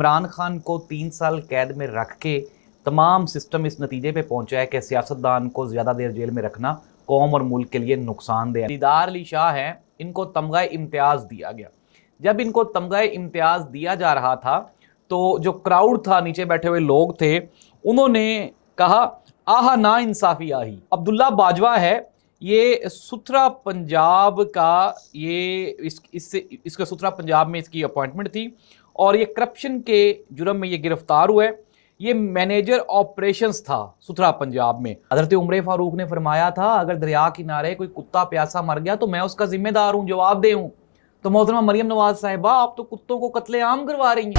इमरान खान को 3 साल कैद में रख के तमाम सिस्टम इस नतीजे पे पहुंचा है कि सियासतदान को ज़्यादा देर जेल में रखना कौम और मुल्क के लिए नुकसानदेह है। दीदार अली शाह हैं, इनको तमगा इम्तियाज़ दिया गया। जब इनको तमगा इम्तियाज़ दिया जा रहा था तो जो क्राउड था, नीचे बैठे हुए लोग थे, उन्होंने कहा आहा ना इंसाफी आही। अब्दुल्ला बाजवा है, ये सुथरा पंजाब का, ये इसके सुथरा पंजाब में इसकी अपॉइंटमेंट थी और ये करप्शन के जुर्म में ये गिरफ्तार हुआ है। ये मैनेजर ऑपरेशंस था सुथरा पंजाब में। हज़रत उमर फारूक ने फरमाया था अगर दरिया किनारे कोई कुत्ता प्यासा मर गया तो मैं उसका जिम्मेदार हूँ, जवाबदेह हूँ। तो मोहतरमा मरियम नवाज साहिबा, आप तो कुत्तों को कत्लेआम करवा रही हैं।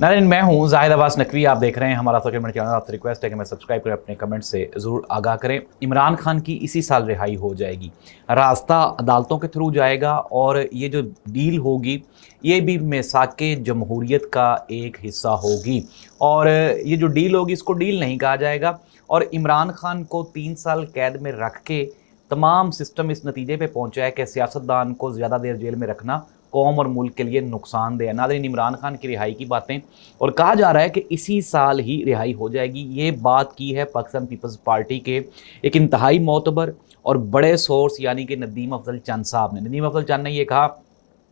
नाज़रीन, मैं हूँ जाहिद अब्बास नकवी, आप देख रहे हैं हमारा सोशल मीडिया चैनल। आपसे रिक्वेस्ट है कि मैं सब्सक्राइब करें, अपने कमेंट से ज़रूर आगाह करें। इमरान खान की इसी साल रिहाई हो जाएगी, रास्ता अदालतों के थ्रू जाएगा और ये जो डील होगी ये भी मिसाके जमहूरियत का एक हिस्सा होगी। और ये जो डील होगी इसको डील नहीं कहा जाएगा। और इमरान खान को 3 साल कैद में रख के तमाम सिस्टम इस नतीजे पे पहुंचा है कि सियासतदान को ज़्यादा देर जेल में रखना कौम और मुल्क के लिए नुकसानदेह है। नाज़रीन, इमरान खान की रिहाई की बातें और कहा जा रहा है कि इसी साल ही रिहाई हो जाएगी। ये बात की है पाकिस्तान पीपल्स पार्टी के एक इंतहाई मोतबर और बड़े सोर्स यानी कि नदीम अफजल चंद साहब ने। नदीम अफजल चंद ने ये कहा,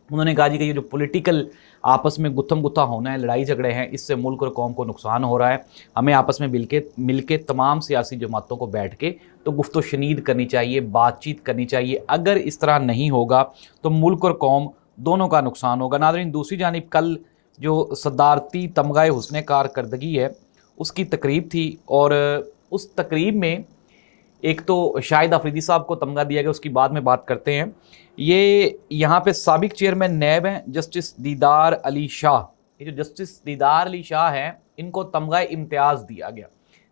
उन्होंने कहा जी कि ये जो पॉलिटिकल आपस में गुत्थम गुत्था होना है, लड़ाई झगड़े हैं, इससे मुल्क और कौम को नुकसान हो रहा है। हमें आपस में मिल के तमाम सियासी जमातों को बैठ के तो गुफ्तो शनीद करनी चाहिए, बातचीत करनी चाहिए। अगर इस तरह नहीं होगा तो मुल्क और कौम दोनों का नुकसान होगा। नाज़रीन, दूसरी जानिब कल जो सदारती तमगाए हुस्न कारकर्दगी है उसकी तकरीब थी और उस तकरीब में एक तो शाहिद अफरीदी साहब को तमगा दिया गया, उसकी बाद में बात करते हैं। ये यहाँ पे साबिक चेयरमैन नैब हैं जस्टिस दीदार अली शाह। ये जो जस्टिस दीदार अली शाह हैं, इनको तमगा इम्तियाज़ दिया गया।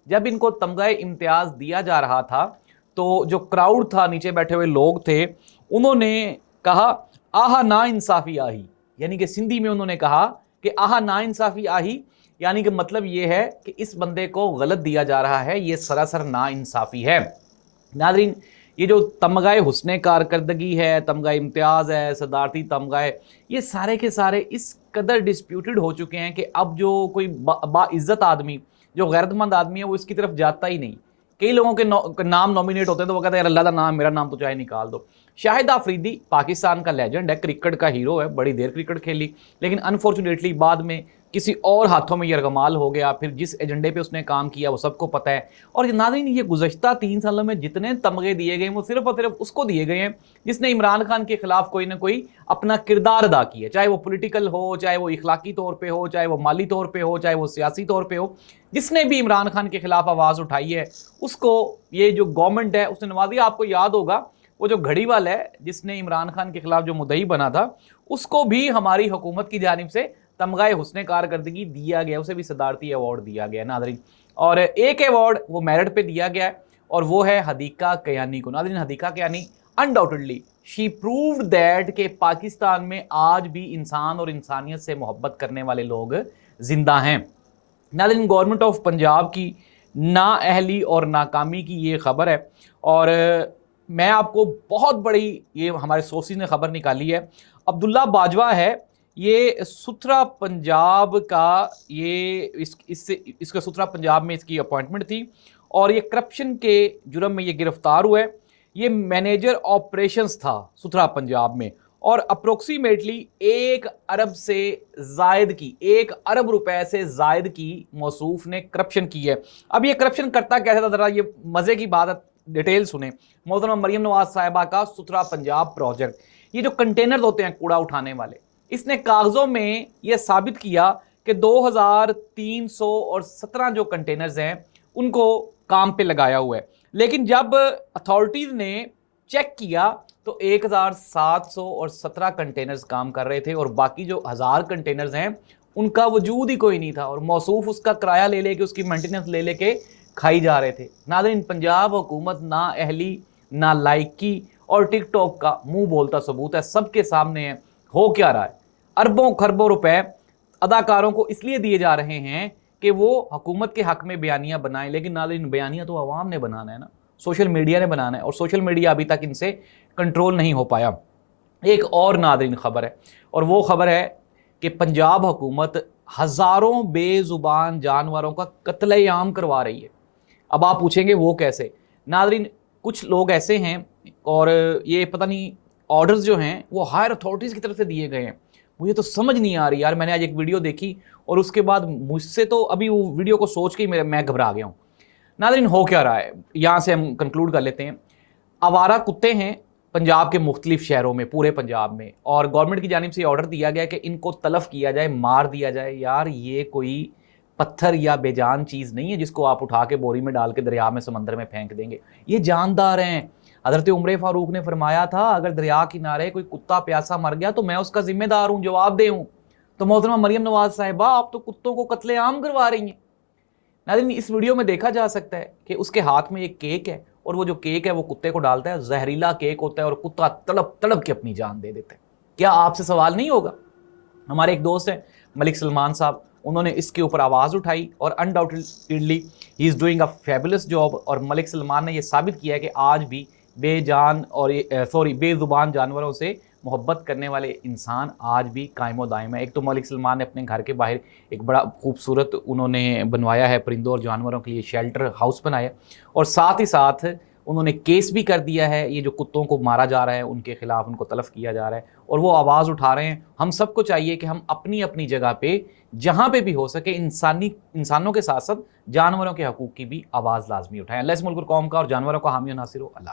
जब इनको तमगा इम्तियाज़ दिया जा रहा था तो जो क्राउड था, नीचे बैठे हुए लोग थे, उन्होंने कहा आहा ना इंसाफी आही। यानी कि सिंधी में उन्होंने कहा कि आहा ना इंसाफी आही, यानी कि मतलब ये है कि इस बंदे को गलत दिया जा रहा है, ये सरासर ना इंसाफी है। नाज़रीन, ये जो तमगाए हुस्न कारकर्दगी है, तमगाए इम्तियाज़ है, सदारती तमगाए, ये सारे के सारे इस कदर डिस्प्यूटेड हो चुके हैं कि अब जो कोई बाइज़्ज़त आदमी, जो गैरतमंद आदमी है, वो इसकी तरफ जाता ही नहीं। कई लोगों के नाम नॉमिनेट होते हैं तो वो कहते हैं यार अल्लाह का नाम, मेरा नाम तो चाहे निकाल दो। शाहिद अफरीदी पाकिस्तान का लेजेंड है, क्रिकेट का हीरो है, बड़ी देर क्रिकेट खेली, लेकिन अनफॉर्चुनेटली बाद में किसी और हाथों में यरगमाल हो गया। फिर जिस एजेंडे पे उसने काम किया वो सबको पता है। और नाज़रीन, ये गुज़श्ता 3 सालों में जितने तमगे दिए गए वो सिर्फ और सिर्फ उसको दिए गए हैं जिसने इमरान खान के खिलाफ कोई ना कोई अपना किरदार अदा किया, चाहे वो पॉलिटिकल हो, चाहे वो इखलाकी तौर पर हो, चाहे वो माली तौर पर हो, चाहे वो सियासी तौर पर हो। जिसने भी इमरान खान के खिलाफ आवाज़ उठाई है उसको ये जो गवर्नमेंट है उसने नवाजी। आपको याद होगा वो जो घड़ी वाला है जिसने इमरान खान के खिलाफ जो मुद्दई बना था, उसको भी हमारी हुकूमत की जानिब से तमगाए हुस्न कारकर्दगी दिया गया, उसे भी सदारती अवार्ड दिया गया नाज़रीन। और एक अवार्ड वो मेरिट पे दिया गया है और वो है हदीका कयानी को। नाज़रीन, Hadika Kayani undoubtedly she proved that कि पाकिस्तान में आज भी इंसान और इंसानियत से मोहब्बत करने वाले लोग जिंदा हैं। नाज़रीन, गवर्नमेंट ऑफ पंजाब की नाअहली और नाकामी की ये खबर है और मैं आपको बहुत बड़ी, ये हमारे सोर्सेज ने खबर निकाली है। अब्दुल्ला बाजवा है, ये सुथरा पंजाब का, ये इसके सुथरा पंजाब में इसकी अपॉइंटमेंट थी और ये करप्शन के जुर्म में ये गिरफ्तार हुआ है। ये मैनेजर ऑपरेशंस था सुथरा पंजाब में और अप्रोक्सीमेटली 1 अरब से जायद की, 1 अरब रुपए से जायद की मौसूफ ने करप्शन की है। अब ये करप्शन करता कैसे था, जरा ये मज़े की बात है, डिटेल सुने। मोहतरमा मरियम नवाज साहिबा का सुथरा पंजाब प्रोजेक्ट, ये जो कंटेनर होते हैं कूड़ा उठाने वाले, इसने कागजों में यह साबित किया कि 2317 जो कंटेनर्स हैं उनको काम पे लगाया हुआ है। लेकिन जब अथॉरिटीज ने चेक किया तो 1717 कंटेनर्स काम कर रहे थे और बाकी जो 1000 कंटेनर्स हैं उनका वजूद ही कोई नहीं था और मौसूफ उसका किराया ले लेके, उसकी मेंटेनेंस ले लेके खाई जा रहे थे। नाज़रीन, पंजाब हुकूमत ना अहली, ना लायकी और टिकटॉक का मुंह बोलता सबूत है, सबके सामने है। हो क्या रहा है, अरबों खरबों रुपए अदाकारों को इसलिए दिए जा रहे हैं कि वो हुकूमत के हक में बयानियां बनाएं, लेकिन नाज़रीन बयानियां तो आवाम ने बनाना है ना, सोशल मीडिया ने बनाना है और सोशल मीडिया अभी तक इनसे कंट्रोल नहीं हो पाया। ایک اور ناظرین خبر ہے، اور وہ خبر ہے کہ پنجاب حکومت ہزاروں بے زبان جانوروں کا قتل عام کروا رہی ہے۔ اب آپ پوچھیں گے وہ کیسے؟ ناظرین کچھ لوگ ایسے ہیں، اور یہ پتہ نہیں آرڈرز جو ہیں وہ ہائر اتھارٹیز کی طرف سے دیے گئے ہیں، مجھے تو سمجھ نہیں آ رہی یار۔ میں نے آج ایک ویڈیو دیکھی اور اس کے بعد مجھ سے تو ابھی وہ ویڈیو کو سوچ کے ہی میں گھبرا گیا ہوں۔ ناظرین ہو کیا رہا ہے یہاں سے ہم کنکلوڈ کر لیتے ہیں۔ آوارہ کتے ہیں پنجاب کے مختلف شہروں میں، پورے پنجاب میں، اور گورنمنٹ کی جانب سے یہ آرڈر دیا گیا کہ ان کو تلف کیا جائے، مار دیا جائے۔ یار یہ کوئی پتھر یا بے جان چیز نہیں ہے جس کو آپ اٹھا کے بوری میں ڈال کے دریا میں سمندر میں پھینک دیں گے، یہ جاندار ہیں۔ حضرت عمر فاروق نے فرمایا تھا اگر دریا کنارے کوئی کتا پیاسا مر گیا تو میں اس کا ذمہ دار ہوں، جواب دہ ہوں۔ تو محترمہ مریم نواز صاحبہ آپ تو کتوں کو قتل عام کروا رہی ہیں۔ ناظرین اس ویڈیو میں دیکھا جا سکتا ہے کہ اس کے ہاتھ میں ایک کیک ہے، اور وہ جو کیک ہے وہ کتے کو ڈالتا ہے، زہریلا کیک ہوتا ہے، اور کتا تڑپ تڑپ کے اپنی جان دے دیتا ہے۔ کیا آپ سے سوال نہیں ہوگا؟ ہمارے ایک دوست ہیں ملک سلمان صاحب، انہوں نے اس کے اوپر آواز اٹھائی، اور undoubtedly he is doing a fabulous job, اور ملک سلمان نے یہ ثابت کیا ہے کہ آج بھی بے جان اور بے زبان جانوروں سے محبت کرنے والے انسان آج بھی قائم و دائم ہے۔ ایک تو ملک سلمان نے اپنے گھر کے باہر ایک بڑا خوبصورت انہوں نے بنوایا ہے پرندوں اور جانوروں کے لیے شیلٹر ہاؤس بنایا، اور ساتھ ہی ساتھ انہوں نے کیس بھی کر دیا ہے، یہ جو کتوں کو مارا جا رہا ہے ان کے خلاف، ان کو تلف کیا جا رہا ہے، اور وہ آواز اٹھا رہے ہیں۔ ہم سب کو چاہیے کہ ہم اپنی اپنی جگہ پہ جہاں پہ بھی ہو سکے انسانوں کے ساتھ ساتھ جانوروں کے حقوق کی بھی آواز لازمی اٹھائیں۔ اللہ اس ملک اور قوم کا اور جانوروں کا حامی و ناصر ہو۔ اللہ